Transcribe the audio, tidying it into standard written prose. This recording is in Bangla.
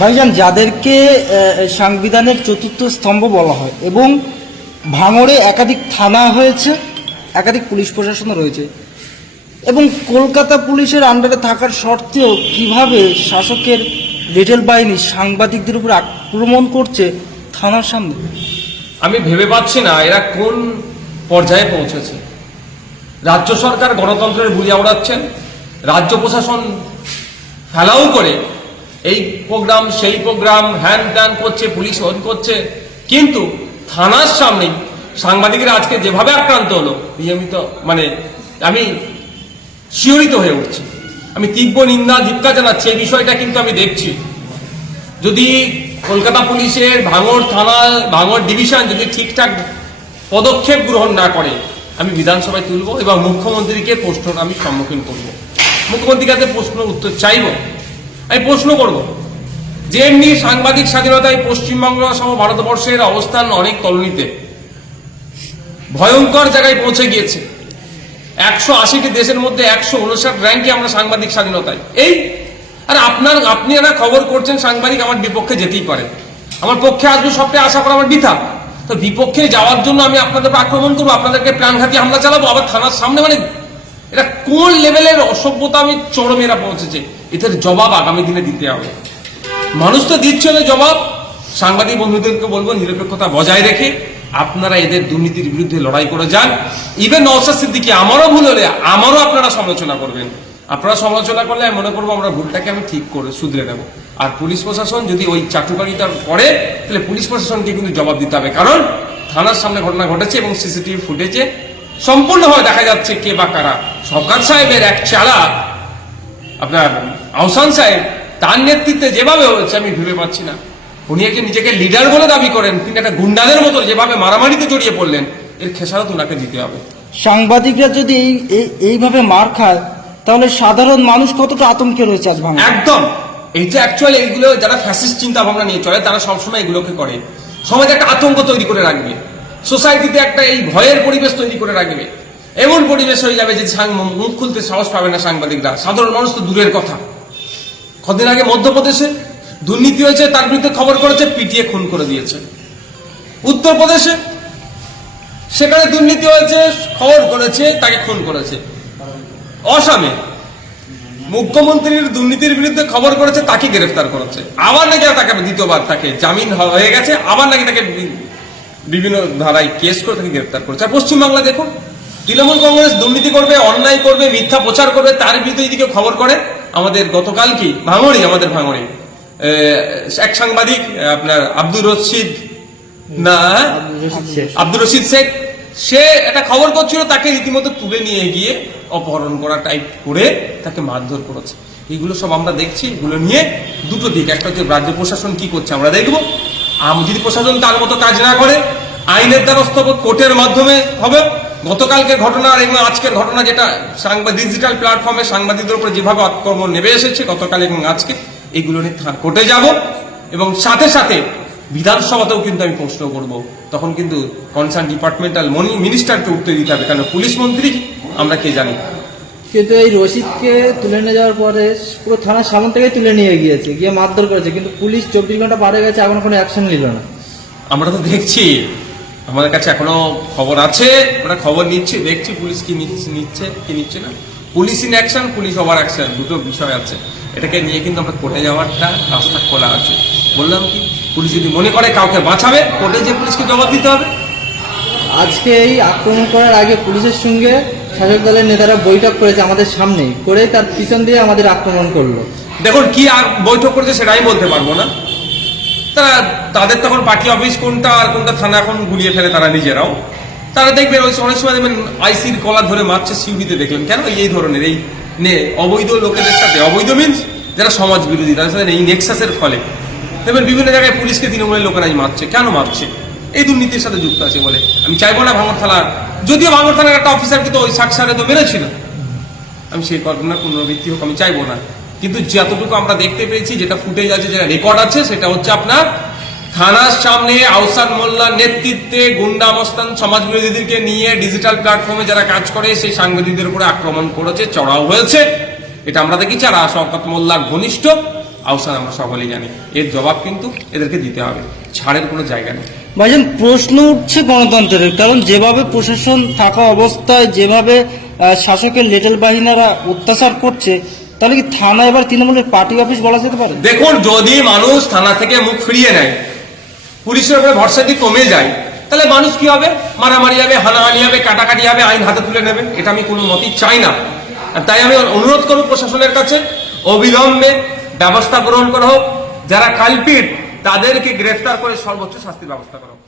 ভাইজান, যাদেরকে সাংবিধানিক চতুর্থ স্তম্ভ বলা হয় এবং ভাঙড়ে একাধিক থানা হয়েছে, একাধিক পুলিশ প্রশাসনও রয়েছে, এবং কলকাতা পুলিশের আন্ডারে থাকার সত্ত্বেও কিভাবে শাসকের রিটেল বাহিনী সাংবাদিকদের উপর আক্রমণ করছে থানার সামনে, আমি ভেবে পাচ্ছি না এরা কোন পর্যায়ে পৌঁছেছে। রাজ্য সরকার গণতন্ত্রের বুলি আওড়াচ্ছেন, রাজ্য প্রশাসন ফেলাও করে এই প্রোগ্রাম সেই প্রোগ্রাম হ্যান ত্যান করছে, পুলিশ হন করছে, কিন্তু থানার সামনে সাংবাদিকরা আজকে যেভাবে আক্রান্ত হলো, নিয়মিত আমি শিহরিত হয়ে উঠছি। আমি তীব্র নিন্দা ধিক্কার জানাচ্ছি। এই বিষয়টা কিন্তু আমি দেখছি, যদি কলকাতা পুলিশের ভাঙড় থানা ভাঙড় ডিভিশন যদি ঠিকঠাক পদক্ষেপ গ্রহণ না করে, আমি বিধানসভায় তুলব এবং মুখ্যমন্ত্রীকে প্রশ্ন আমি সম্মুখীন করব। মুখ্যমন্ত্রীর কাছে প্রশ্ন উত্তর চাইব। আমি প্রশ্ন করব যে এমনি সাংবাদিক স্বাধীনতায় পশ্চিমবঙ্গ সহ ভারতবর্ষের অবস্থান অনেক তলনিতে, ভয়ঙ্কর জায়গায় পৌঁছে গিয়েছে। 180টি দেশের মধ্যে 159 র্যাঙ্কে আমরা সাংবাদিক স্বাধীনতায়। আর আপনারা খবর করছেন সাংবাদিক আমার বিপক্ষে যেতেই পারে, আমার পক্ষে আসবে সবটাই আশা করা আমার বৃথা। তো বিপক্ষে যাওয়ার জন্য আমি আপনাদের আক্রমণ করবো, আপনাদেরকে প্রাণঘাতী হামলা চালাবো আবার থানার সামনে? এটা কোন লেভেলের অসভ্যতা আমি চরমেরা পৌঁছেছে। এটার জবাব আগামী দিনে দিতে হবে। মানুষ তো দিচ্ছে না জবাব। সাংবাদিক বন্ধুদেরকে বলবো নিরপেক্ষতা বজায় রেখে আপনারা এদের দুর্নীতির বিরুদ্ধে লড়াই করে যান। ইভেন নওশাদ সিদ্দিকী আমারও ভুল হলে আমারও আপনারা সমালোচনা করবেন। আপনারা সমালোচনা করলে আমি মনে করবো আমরা ভুলটাকে আমি ঠিক করে শুধরে নেব। আর পুলিশ প্রশাসন যদি ওই চাটুকারিতা করে, তাহলে পুলিশ প্রশাসনকে কিন্তু জবাব দিতে হবে। কারণ থানার সামনে ঘটনা ঘটেছে এবং সিসিটিভি ফুটেজে সম্পূর্ণভাবে দেখা যাচ্ছে কে বা কারা। সরকার সাহেবের এক চালা আপনার আহসান সাহেব, তার নেতৃত্বে যেভাবে হয়েছে আমি ভেবে পাচ্ছি না। উনি একজন নিজেকে লিডার বলে দাবি করেন, কিন্তু একটা গুন্ডাদের মতো যেভাবে মারামারিতে জড়িয়ে পড়লেন, এর খেসারত ওনাকে দিতে হবে। সাংবাদিকরা যদি এইভাবে মার খায়, তাহলে সাধারণ মানুষ কতটা আতঙ্কে রয়েছে আজ ভাঙড়ে? একদম। এইটা অ্যাকচুয়ালি এইগুলো যারা ফ্যাসিস্ট চিন্তা ভাবনা নিয়ে চলে, তারা সবসময় এগুলোকে করে। সমাজে একটা আতঙ্ক তৈরি করে রাখবে, সোসাইটিতে একটা এই ভয়ের পরিবেশ তৈরি করে রাখবে। এমন পরিবেশ হয়ে যাবে যে মুখ খুলতে সাহস পাবে না সাংবাদিকরা। সাধারণ মানুষ তো দূরের কথা। কদিন আগে মধ্যপ্রদেশে দুর্নীতি হয়েছে, তার বিরুদ্ধে খবর করেছে, পিটিয়ে খুন করে দিয়েছে। উত্তরপ্রদেশে সেখানে দুর্নীতি হয়েছে, খবর করেছে, তাকে খুন করেছে। অসমে মুখ্যমন্ত্রীর দুর্নীতির বিরুদ্ধে খবর করেছে, তাকে গ্রেফতার করেছে। আবার নাকি তাকে দ্বিতীয়বার তাকে জামিন হয়ে গেছে, আবার নাকি তাকে বিভিন্ন ধারায় কেস করে তাকে গ্রেফতার করেছে। আর পশ্চিমবাংলা দেখুন, তৃণমূল কংগ্রেস দুর্নীতি করবে, অন্যায় করবে, মিথ্যা প্রচার করবে, তার বিরুদ্ধে এদিকে খবর করে। আমাদের গতকাল কি আমাদের ভাঙড়ে এক সাংবাদিক আপনার আব্দুর রশিদ শেখ, সে একটা খবর করছিল, তাকে রীতিমতো তুলে নিয়ে গিয়ে অপহরণ করা টাইপ করে তাকে মারধর করেছে। এগুলো সব আমরা দেখছি। এগুলো নিয়ে দুটো দিক, একটা হচ্ছে রাজ্য প্রশাসন কি করছে আমরা দেখবো। যদি প্রশাসন তার মতো কাজ না করে, আইনের দ্বারস্থ কোর্টের মাধ্যমে হবে। গতকালকে ঘটনা এবং আজকের ঘটনা, যেটা ডিজিটাল প্ল্যাটফর্মে সাংবাদিকদের উপর যেভাবে আক্রমণ নেমে এসেছে গতকাল এবং আজকে, এগুলো নিয়ে কোর্টে যাব এবং সাথে সাথে বিধানসভাতেও কিন্তু আমি প্রশ্ন করব। তখন কিন্তু কনসার্ন ডিপার্টমেন্টাল মিনিস্টারকে উত্তর দিতে হবে, কারণ পুলিশ মন্ত্রী আমরা কে জানি। কিন্তু এই রশিদকে তুলে নিয়ে যাওয়ার পরে পুরো থানার সামনে থেকে তুলে নিয়ে গিয়েছে, গিয়ে মারধর করেছে, কিন্তু পুলিশ 24 ঘন্টা পার হয়ে গেছে, এখনো কোনো অ্যাকশন নিল না। আমরা তো দেখছি, আমাদের কাছে এখনো খবর আছে, আমরা খবর নিচ্ছি, দেখছি পুলিশ কি নিচ্ছে কি নিচ্ছে না। Police in action, police over action, দুটো বিষয় আছে। এটাকে নিয়ে কিন্তু আমরা কোর্টে যাওয়ারটা রাস্তা খোলা আছে। বললাম কি, পুলিশ যদি মনে করে কাউকে বাঁচাবে, কোর্টে যে পুলিশকে জবাব দিতে হবে। আজকে এই আক্রমণ করার আগে পুলিশের সঙ্গে শাসক দলের নেতারা বৈঠক করেছে আমাদের সামনেই, করে তার পিছন দিয়ে আমাদের আক্রমণ করলো। দেখুন কি বৈঠক করেছে সেটা আমি বলতে পারবো না। তাদের তখন পার্টি অফিস কোনটা আর কোনটা থানা এখন গুলিয়ে ফেলে তারা নিজেরাও। তারা দেখবেন ওই অনেক সময় দেখবেন আইসির কলার ধরে মারছে, সিউড়িতে দেখলেন কেন? এই ধরনের এই অবৈধ লোকেদের সাথে, অবৈধ মিনস যারা সমাজ বিরোধী, তাদের সাথে এই নেক্সাসের ফলে দেখবেন বিভিন্ন জায়গায় পুলিশকে তৃণমূলের লোকেরাই মারছে। কেন মারছে? এই দুর্নীতির সাথে যুক্ত আছে বলে। আমি চাইবো না ভাঙড় থানার, যদিও ভাঙড় থানার একটা অফিসারকে তো ওই 60 সালে তো মেরেছিল, আমি সেই ঘটনার পুনরাবৃত্তি হোক আমি চাইবো না। কিন্তু যতটুকু আমরা দেখতে পেয়েছি, যেটা ফুটেজ আছে, যেটা রেকর্ড আছে, সেটা হচ্ছে আপনার থানার সামনে আহসান মোল্লার নেতৃত্বে গুন্ডা মস্তান সমাজ বিরোধীদেরকে নিয়ে ডিজিটাল প্ল্যাটফর্মে যারা কাজ করে সেই সাংবাদিকদের উপরে আক্রমণ করেছে, চড়াও হয়েছে। এটা আমরা দেখেছি। আর শওকত মোল্লার ঘনিষ্ঠ আহ্বান আমরা সকলেই জানি। এর জবাব কিন্তু এদেরকে দিতে হবে, ছাড়ের কোনো জায়গা নেই। ভাইজান, প্রশ্ন উঠছে গণতন্ত্রের, কারণ যেভাবে প্রশাসন থাকা অবস্থায় যেভাবে শাসকের লেটেল বাহিনীরা অত্যাচার করছে, তাহলে কি থানা এবার তৃণমূলের পার্টি অফিস বলা যেতে পারে? দেখুন, যদি মানুষ থানা থেকে মুখ ফিরিয়ে নেয়, পুলিশের উপরে ভরসা দিয়ে কমে যায়, তাহলে মানুষ কি হবে? মারামারি হবে, হানাহানি হবে, কাটাকাটি হবে, আইন হাতে তুলে নেবে। এটা আমি কোনো মতেই চাই না। আর তাই আমি অনুরোধ করব প্রশাসনের কাছে, অবিলম্বে ব্যবস্থা গ্রহণ করা হোক, যারা কালপিট তাদেরকে গ্রেফতার করে সর্বোচ্চ শাস্তির ব্যবস্থা করা হোক।